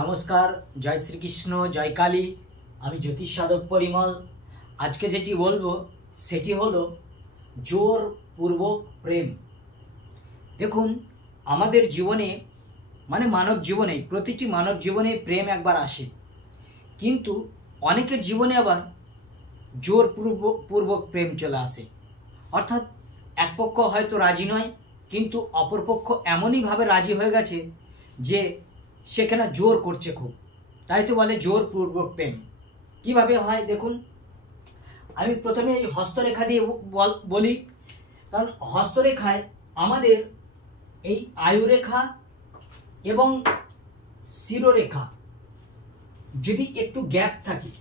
নমস্কার, জয় শ্রীকৃষ্ণ, জয় কালী। আমি জ্যোতিষ সাধক পরিমল। আজকে যেটি বলবো সেটি হলো জোরপূর্বক প্রেম। দেখুন, আমাদের জীবনে মানব জীবনে, প্রতিটি মানব জীবনে প্রেম একবার আসে, কিন্তু অনেকের জীবনে আবার জোরপূর্বক প্রেম চলে আসে। অর্থাৎ এক পক্ষ হয়তো রাজি নয়, কিন্তু অপর পক্ষ এমনইভাবে রাজি হয়ে গেছে যে সেখানে জোর করছে খুব, তাই তো বলে জোরপূর্বক প্রেম। কিভাবে হয় দেখুন, আমি প্রথমে এই হস্তরেখা দিয়ে বলি, কারণ হস্তরেখায় আমাদের এই আয়ুরেখা এবং শিরোরেখা যদি একটু গ্যাপ থাকে,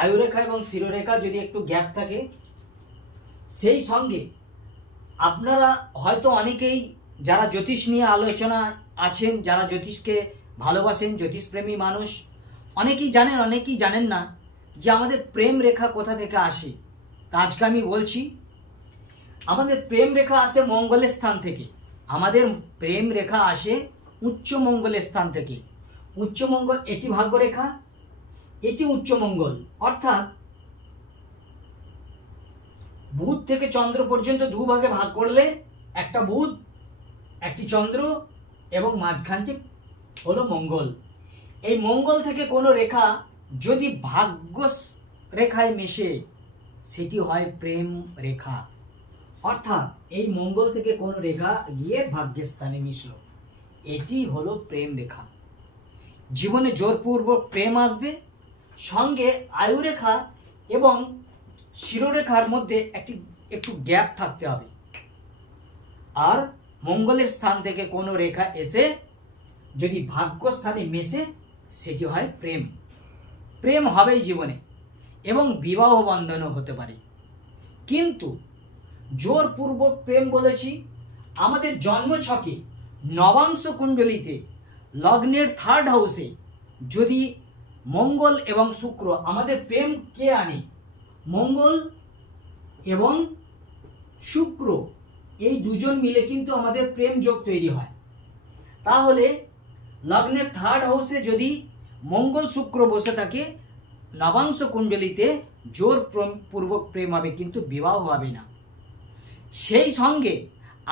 আয়ুরেখা এবং শিরোরেখা যদি একটু গ্যাপ থাকে, সেই সঙ্গে আপনারা হয়তো অনেকেই যারা জ্যোতিষ নিয়ে আলোচনা আছেন, যারা জ্যোতিষকে ভালোবাসেন, জ্যোতিষপ্রেমী মানুষ, অনেকেই জানেন, অনেকেই জানেন না যে আমাদের প্রেম রেখা কোথা থেকে আসে। তা আজকে আমি বলছি, আমাদের প্রেম রেখা আসে মঙ্গলের স্থান থেকে। আমাদের প্রেম রেখা আসে উচ্চ মঙ্গলের স্থান থেকে। উচ্চ মঙ্গল, এটি ভাগ্যরেখা, এটি উচ্চ মঙ্গল। অর্থাৎ বুধ থেকে চন্দ্র পর্যন্ত দুভাগে ভাগ করলে একটা বুধ, একটি চন্দ্র এবং মাঝখানটি হলো মঙ্গল। এই মঙ্গল থেকে কোনো রেখা যদি ভাগ্য রেখায় মেশে, সেটি হয় প্রেম রেখা। অর্থাৎ এই মঙ্গল থেকে কোনো রেখা গিয়ে ভাগ্যের স্থানে মিশলো, এটি হলো প্রেম রেখা। জীবনে জোরপূর্বক প্রেম আসবে, সঙ্গে আয়ুরেখা এবং শিরোরেখার মধ্যে একটু গ্যাপ থাকতে হবে। আর মঙ্গলের স্থান থেকে কোনো রেখা এসে যদি ভাগ্যস্থানে মেশে, সেটি হয় প্রেম। প্রেম হবেই জীবনে, এবং বিবাহ বন্ধনও হতে পারে। কিন্তু জোরপূর্বক প্রেম বলেছি, আমাদের জন্মছকে নবাংশ কুণ্ডলিতে লগ্নের থার্ড হাউসে যদি মঙ্গল এবং শুক্র, আমাদের প্রেম কে আনে? মঙ্গল এবং শুক্র, এই দুজন মিলে কিন্তু আমাদের প্রেম যোগ তৈরি হয়। তাহলে লগ্নের থার্ড হাউসে যদি মঙ্গল শুক্র বসে থাকে, নবাংশ কুণ্ডলিতে জোরপূর্বক প্রেম হবে, কিন্তু বিবাহ হবে না। সেই সঙ্গে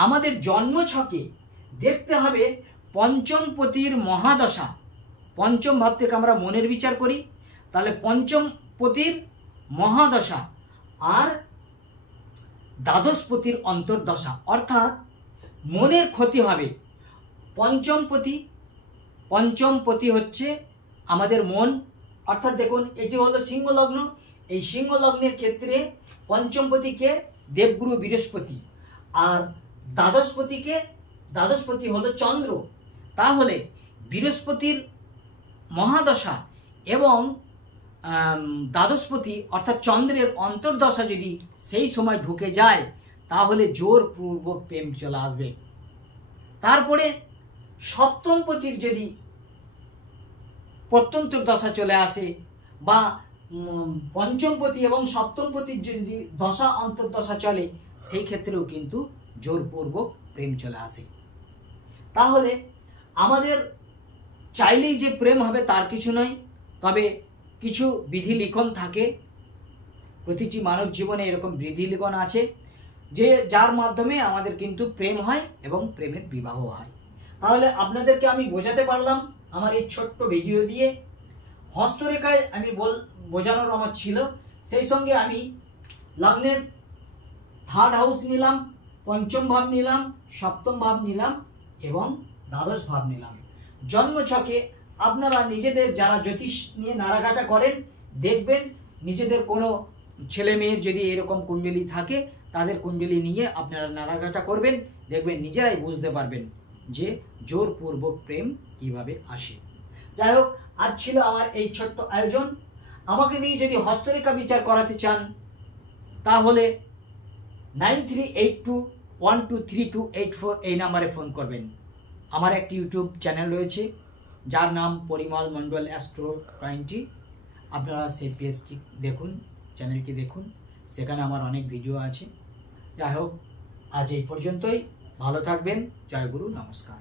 আমাদের জন্মছকে দেখতে হবে পঞ্চম পতির মহাদশা। পঞ্চম ভাব থেকে আমরা মনের বিচার করি, তাহলে পঞ্চম পতির মহাদশা আর দ্বাদশপতির অন্তর্দশা, অর্থাৎ মনের ক্ষতি হবে। পঞ্চম পতি হচ্ছে আমাদের মন। অর্থাৎ দেখুন, এটি হলো সিংহ লগ্ন। এই সিংহ লগ্নের ক্ষেত্রে পঞ্চমপতিকে দেবগুরু বৃহস্পতি, আর দ্বাদশপতি হলো চন্দ্র। তাহলে বৃহস্পতির মহাদশা এবং দ্বাদশপতি অর্থাৎ চন্দ্রের অন্তর্দশা যদি সেই সময় ঢুকে যায়, তাহলে জোরপূর্বক প্রেম চলে আসবে। তারপরে সপ্তমপতির যদি প্রত্যন্তর দশা চলে আসে, বা পঞ্চমপতি এবং সপ্তমপতির যদি দশা অন্তর্দশা চলে, সেই ক্ষেত্রেও কিন্তু জোরপূর্বক প্রেম চলে আসে। তাহলে আমাদের চাইলেই যে প্রেম হবে তার কিছু নয়, তবে কিছু বিধি লিখন থাকে। প্রতিটি মানব জীবনে এরকম বিধি লিখন আছে যে যার মাধ্যমে আমাদের কিন্তু প্রেম হয় এবং প্রেমের বিবাহ হয়। তাহলে আপনাদেরকে আমি বোঝাতে পারলাম আমার এই ছোট্ট ভিডিও দিয়ে। হস্তরেখায় আমি বোঝানোর আমার ছিল, সেই সঙ্গে আমি লগ্নের থার্ড হাউস নিলাম, পঞ্চম ভাব নিলাম, সপ্তম ভাব নিলাম এবং দ্বাদশ ভাব নিলাম। জন্মছকে আপনারা নিজেদের যারা জ্যোতিষ নিয়ে নাড়াঘাটা করেন, দেখবেন নিজেদের কোনো ছেলে মেয়ের যদি এরকম কুণ্ডলী থাকে, তাদের কুণ্ডলী নিয়ে আপনারা নাড়াঘাটা করবেন, দেখবেন নিজেরাই বুঝতে পারবেন যে জোরপূর্বক প্রেম কিভাবে আসে। যাই হোক, আজ ছিল আমার এই ছোট্ট আয়োজন। আমাকে দিয়ে যদি হস্তরেখা বিচার করাতে চান, তাহলে 9382123284 এই নাম্বারে ফোন করবেন। আমার একটি ইউটিউব চ্যানেল রয়েছে, যার নাম পরিমল মণ্ডল অ্যাস্ট্রো 20। আপনারা সেই পেজটি দেখুন, চ্যানেলটি দেখুন, সেখানে আমার অনেক ভিডিও আছে। যাই হোক, আজ এই পর্যন্তই। ভালো থাকবেন। জয় গুরু, নমস্কার।